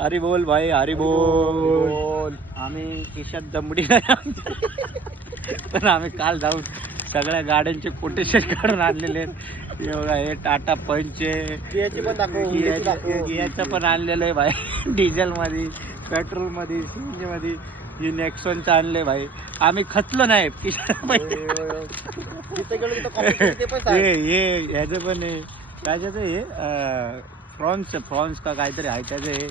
हरी बोल भाई, हरी बोल. आम्ही खिशात दमडी नाही पण आम्ही काल जाऊन सगळ्या गाड्यांचे कोटेशन काढून आणलेले आहेत. हे बघा, हे टाटा पंचचे गियाचं पण आणलेलं आहे भाई, डिझेल मध्ये, पेट्रोल मध्ये, सीएनजी मध्ये. ही नेक्सॉनचं आणले भाई. आम्ही खचलो नाही खिशात. हे ह्याचं पण आहे, त्याच्यात हे फ्रॉन्स का काहीतरी आहे त्याचं.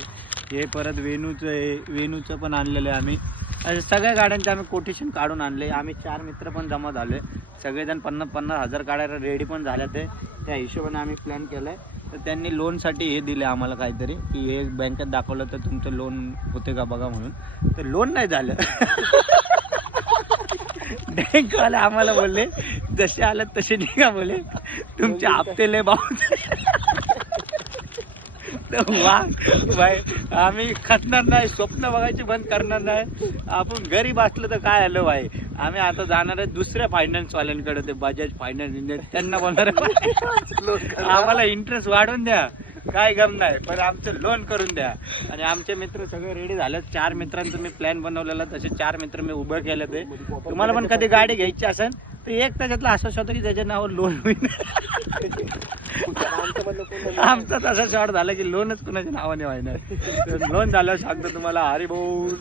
हे परत वेणूचं आहे, वेणूचं पण आणलेलं आहे आम्ही. असे सगळ्या गाड्यांचे आम्ही कोटेशन काढून आणले. आम्ही 4 मित्र पण जमा झाले, सगळेजण 50,000 काढायला रेडी पण झाले. त्या हिशोबाने आम्ही प्लॅन केलं आहे. तर त्यांनी लोनसाठी हे दिले आम्हाला काहीतरी, की हे बँकेत दाखवलं तर तुमचं लोन होते का बघा म्हणून. तर लोन नाही झालं. बँकवाले आम्हाला बोलले जसे आले तसे निघा बोले, तुमचे हप्ते लय भाव. वा बाय, आम्ही खचणार नाही, स्वप्न बघायचे बंद करणार नाही. आपण घरी बसलं तर काय आलं भाई. आम्ही आता जाणार आहे दुसऱ्या फायनान्स वाल्यांकडे, ते बजाज फायनान्स इंडिया, त्यांना बोलणार आम्हाला इंटरेस्ट वाढवून द्या, काय गम नाही, पण आमचं लोन करून द्या. आणि आमचे मित्र सगळे रेडी झाले. 4 मित्रांचं मी प्लॅन बनवलेला, तसे 4 मित्र मी उभं केलं. ते तुम्हाला पण कधी गाडी घ्यायची असेल तर एक त्याच्यातला असं शॉट की त्याच्या नावावर लोन होईल. आमचा तसा शॉट झाला की लोनच कुणाच्या नावाने व्हायना. लोन झालं सांगतो तुम्हाला. हरी बोल.